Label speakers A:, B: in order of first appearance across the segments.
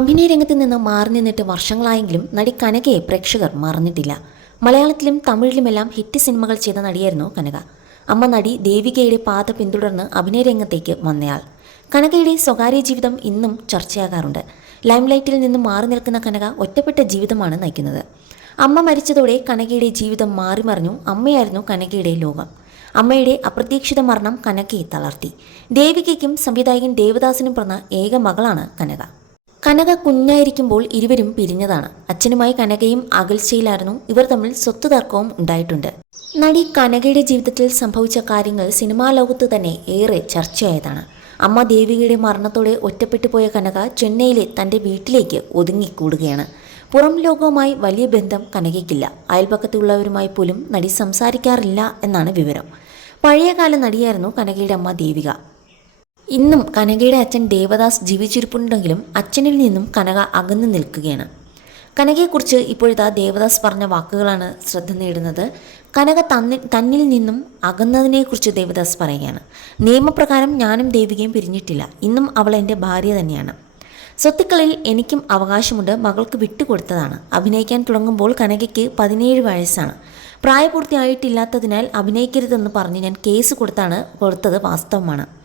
A: അഭിനയ രംഗത്ത് നിന്ന് മാറി നിന്നിട്ട് വർഷങ്ങളായെങ്കിലും നടി കനകയെ പ്രേക്ഷകർ മറന്നിട്ടില്ല. മലയാളത്തിലും തമിഴിലുമെല്ലാം ഹിറ്റ് സിനിമകൾ ചെയ്ത നടിയായിരുന്നു കനക. അമ്മ നടി ദേവികയുടെ പാത പിന്തുടർന്ന് അഭിനയ രംഗത്തേക്ക് വന്നയാൾ. കനകയുടെ സ്വകാര്യ ജീവിതം ഇന്നും ചർച്ചയാകാറുണ്ട്. ലൈംലൈറ്റിൽ നിന്ന് മാറി നിൽക്കുന്ന കനക ഒറ്റപ്പെട്ട ജീവിതമാണ് നയിക്കുന്നത്. അമ്മ മരിച്ചതോടെ കനകയുടെ ജീവിതം മാറി മറിഞ്ഞു അമ്മയായിരുന്നു കനകയുടെ ലോകം. അമ്മയുടെ അപ്രതീക്ഷിത മരണം കനകയെ തളർത്തി. ദേവികയ്ക്കും സംവിധായകൻ ദേവദാസിനും പിറന്ന ഏക മകളാണ് കനക. കനക കുഞ്ഞായിരിക്കുമ്പോൾ ഇരുവരും പിരിഞ്ഞതാണ്. അച്ഛനുമായി കനകയും അകൽച്ചയിലായിരുന്നു. ഇവർ തമ്മിൽ സ്വത്ത് തർക്കവും ഉണ്ടായിട്ടുണ്ട്. നടി കനകയുടെ ജീവിതത്തിൽ സംഭവിച്ച കാര്യങ്ങൾ സിനിമാ ലോകത്ത് തന്നെ ഏറെ ചർച്ചയായതാണ്. അമ്മ ദേവികയുടെ മരണത്തോടെ ഒറ്റപ്പെട്ടു പോയ കനക ചെന്നൈയിലെ തന്റെ വീട്ടിലേക്ക് ഒതുങ്ങിക്കൂടുകയാണ്. പുറം ലോകവുമായി വലിയ ബന്ധം കനകയ്ക്കില്ല. അയൽപക്കത്തുള്ളവരുമായി പോലും നടി സംസാരിക്കാറില്ല എന്നാണ് വിവരം. പഴയകാല നടിയായിരുന്നു കനകയുടെ അമ്മ ദേവിക. ഇന്നും കനകയുടെ അച്ഛൻ ദേവദാസ് ജീവിച്ചിരിപ്പുണ്ടെങ്കിലും അച്ഛനിൽ നിന്നും കനക അകന്നു നിൽക്കുകയാണ്. കനകയെക്കുറിച്ച് ഇപ്പോഴത്തെ ദേവദാസ് പറഞ്ഞ വാക്കുകളാണ് ശ്രദ്ധ നേടുന്നത്. കനക തന്നി തന്നിൽ നിന്നും അകന്നതിനെക്കുറിച്ച് ദേവദാസ് പറയുകയാണ്. നിയമപ്രകാരം ഞാനും ദേവികയും പിരിഞ്ഞിട്ടില്ല. ഇന്നും അവൾ എന്റെ ഭാര്യ തന്നെയാണ്. സ്വത്തുക്കളിൽ എനിക്കും അവകാശമുണ്ട്. മകൾക്ക് വിട്ടുകൊടുത്തതാണ്. അഭിനയിക്കാൻ തുടങ്ങുമ്പോൾ കനകയ്ക്ക് പതിനേഴ് വയസ്സാണ്. പ്രായപൂർത്തിയായിട്ടില്ലാത്തതിനാൽ അഭിനയിക്കരുതെന്ന് പറഞ്ഞ് ഞാൻ കേസ് കൊടുത്താണ് കൊടുത്തത് വാസ്തവമാണ്.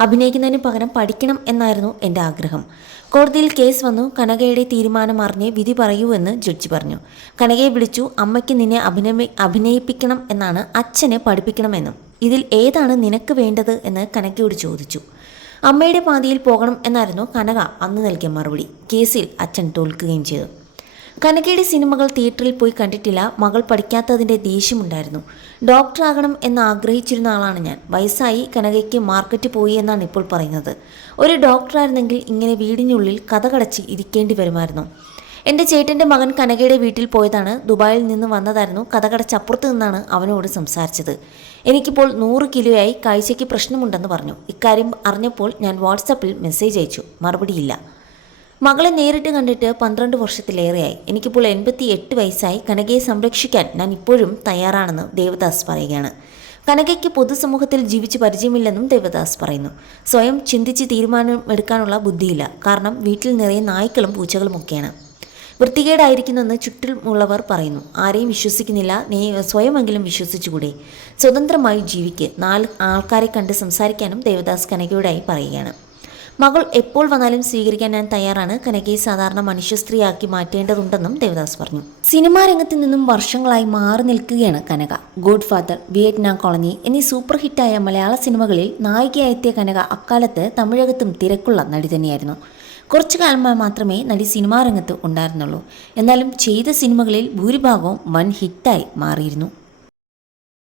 A: അഭിനയിക്കുന്നതിന് പകരം പഠിക്കണം എന്നായിരുന്നു എന്റെ ആഗ്രഹം. കോടതിയിൽ കേസ് വന്നു. കനകയുടെ തീരുമാനം അറിഞ്ഞ് വിധി പറയൂ എന്ന് ജഡ്ജി പറഞ്ഞു. കനകയെ വിളിച്ചു അമ്മയ്ക്ക് നിന്നെ അഭിനയ അഭിനയിപ്പിക്കണം എന്നാണ് അച്ഛനെ പഠിപ്പിക്കണമെന്നും ഇതിൽ ഏതാണ് നിനക്ക് വേണ്ടത്? എന്ന് കനകയോട് ചോദിച്ചു. അമ്മയുടെ പാതിയിൽ പോകണം എന്നായിരുന്നു കനക അന്ന് നൽകിയ മറുപടി. കേസിൽ അച്ഛൻ തോൽക്കുകയും ചെയ്തു. കനകയുടെ സിനിമകൾ തിയേറ്ററിൽ പോയി കണ്ടിട്ടില്ല മകൾ പഠിക്കാത്തതിന്റെ ദേഷ്യമുണ്ടായിരുന്നു. ഡോക്ടറാകണം എന്ന് ആഗ്രഹിച്ചിരുന്ന ആളാണ് ഞാൻ. വയസ്സായി കനകയ്ക്ക് മാർക്കറ്റ് പോയി എന്നാണ് ഇപ്പോൾ പറയുന്നത്. ഒരു ഡോക്ടറായിരുന്നെങ്കിൽ ഇങ്ങനെ വീടിനുള്ളിൽ കഥ കടച്ച് ഇരിക്കേണ്ടി വരുമായിരുന്നു. എന്റെ ചേട്ടന്റെ മകൻ കനകയുടെ വീട്ടിൽ പോയതാണ്. ദുബായിൽ നിന്ന് വന്നതായിരുന്നു. കഥ കടച്ച് അപ്പുറത്ത് നിന്നാണ് അവനോട് സംസാരിച്ചത്. എനിക്കിപ്പോൾ നൂറ് കിലോയായി. കാഴ്ചയ്ക്ക് പ്രശ്നമുണ്ടെന്ന് പറഞ്ഞു. ഇക്കാര്യം അറിഞ്ഞപ്പോൾ ഞാൻ വാട്സപ്പിൽ മെസ്സേജ് അയച്ചു. മറുപടിയില്ല. മകളെ നേരിട്ട് കണ്ടിട്ട് പന്ത്രണ്ട് വർഷത്തിലേറെയായി. എനിക്കിപ്പോൾ എൺപത്തി എട്ട് വയസ്സായി. കനകയെ സംരക്ഷിക്കാൻ ഞാൻ ഇപ്പോഴും തയ്യാറാണെന്ന് ദേവദാസ് പറയുകയാണ്. കനകയ്ക്ക് പൊതുസമൂഹത്തിൽ ജീവിച്ച് പരിചയമില്ലെന്നും ദേവദാസ് പറയുന്നു. സ്വയം ചിന്തിച്ച് തീരുമാനം എടുക്കാനുള്ള ബുദ്ധിയില്ല. കാരണം വീട്ടിൽ നിറയെ നായ്ക്കളും പൂച്ചകളും ഒക്കെയാണ്. വൃത്തികേടായിരിക്കുന്നെന്ന് ചുറ്റുമുള്ളവർ പറയുന്നു. ആരെയും വിശ്വസിക്കുന്നില്ല. നീ സ്വയമെങ്കിലും വിശ്വസിച്ചുകൂടെ? സ്വതന്ത്രമായി ജീവിക്ക്. നാല് ആൾക്കാരെ കണ്ട് സംസാരിക്കാനും ദേവദാസ് കനകയോടായി പറയുകയാണ്. മകൾ എപ്പോൾ വന്നാലും സ്വീകരിക്കാൻ ഞാൻ തയ്യാറാണ്. കനകയെ സാധാരണ മനുഷ്യ സ്ത്രീയാക്കി മാറ്റേണ്ടതുണ്ടെന്നും ദേവദാസ് പറഞ്ഞു. സിനിമാ രംഗത്ത് നിന്നും വർഷങ്ങളായി മാറി നിൽക്കുകയാണ് Kanaka. Godfather Vietnam colony എന്നീ സൂപ്പർ ഹിറ്റായ മലയാള സിനിമകളിൽ നായികയായെത്തിയ കനക അക്കാലത്ത് തമിഴകത്തും തിരക്കുള്ള നടി തന്നെയായിരുന്നു. കുറച്ചു കാലമായി മാത്രമേ നടി സിനിമാ രംഗത്ത് ഉണ്ടായിരുന്നുള്ളൂ. എന്നാലും ചെയ്ത സിനിമകളിൽ ഭൂരിഭാഗവും വൻ ഹിറ്റായി മാറിയിരുന്നു.